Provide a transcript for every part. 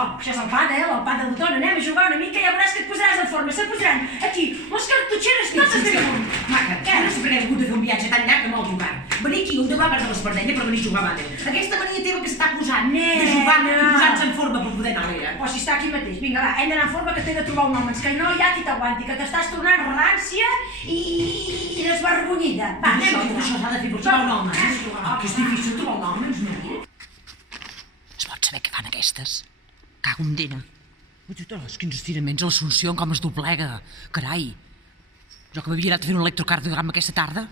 Això és el pàdel, dona, anem a jugar una mica i ja veuràs que et posaràs en forma. Se posaran aquí les cartutxeres totes de damunt. Maca, no sempre hem hagut de fer un viatge tan llarg amb el jugar. Venir aquí un demà per de l'Espardenya per venir a jugar a pàdel. Aquesta mania teva que s'està posant de jugar i posant-se en forma per poder anar enrere. Però si està aquí mateix, vinga va, hem d'anar en forma que t'he de trobar un home, que no hi ha qui t'aguanti, que t'estàs tornant rància i desvergonyida. Va, anem a jugar. Això s'ha de fer per trobar un home, que és difícil trobar un home, ens no. Es pot saber què fan aquestes? Cago en dena. Ostres, quins estiraments a l'Assumpció, com es doblega. Carai. Jo que m'havia anat a fer un electrocardiogram aquesta tarda.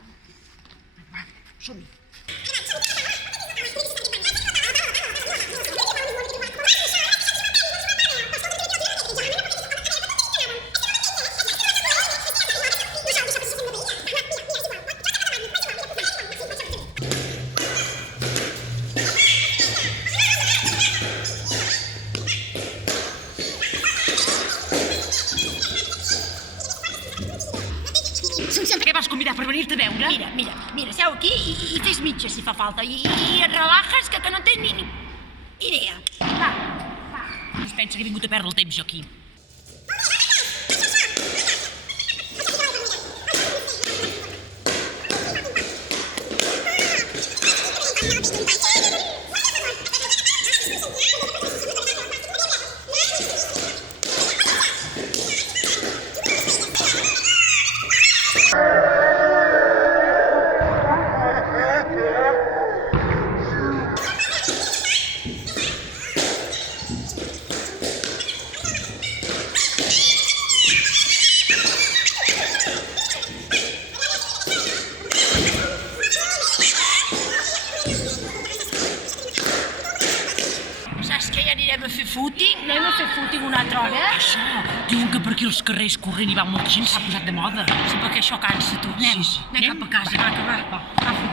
Va, som-hi. Què vas convidar per venir-te a veure? Mira, seu aquí i fes mitja si fa falta. I et relajes que no tens ni idea. Va. Es pensa que he vingut a perdre el temps jo aquí. Saps que ja anirem a fer footing? Anem a fer footing una altra hora? Això, diuen que per aquí els carrers corrent hi va molta gent, s'ha posat de moda. Sí, perquè això cansa, tu. Anem, Sí. anem cap a casa, va.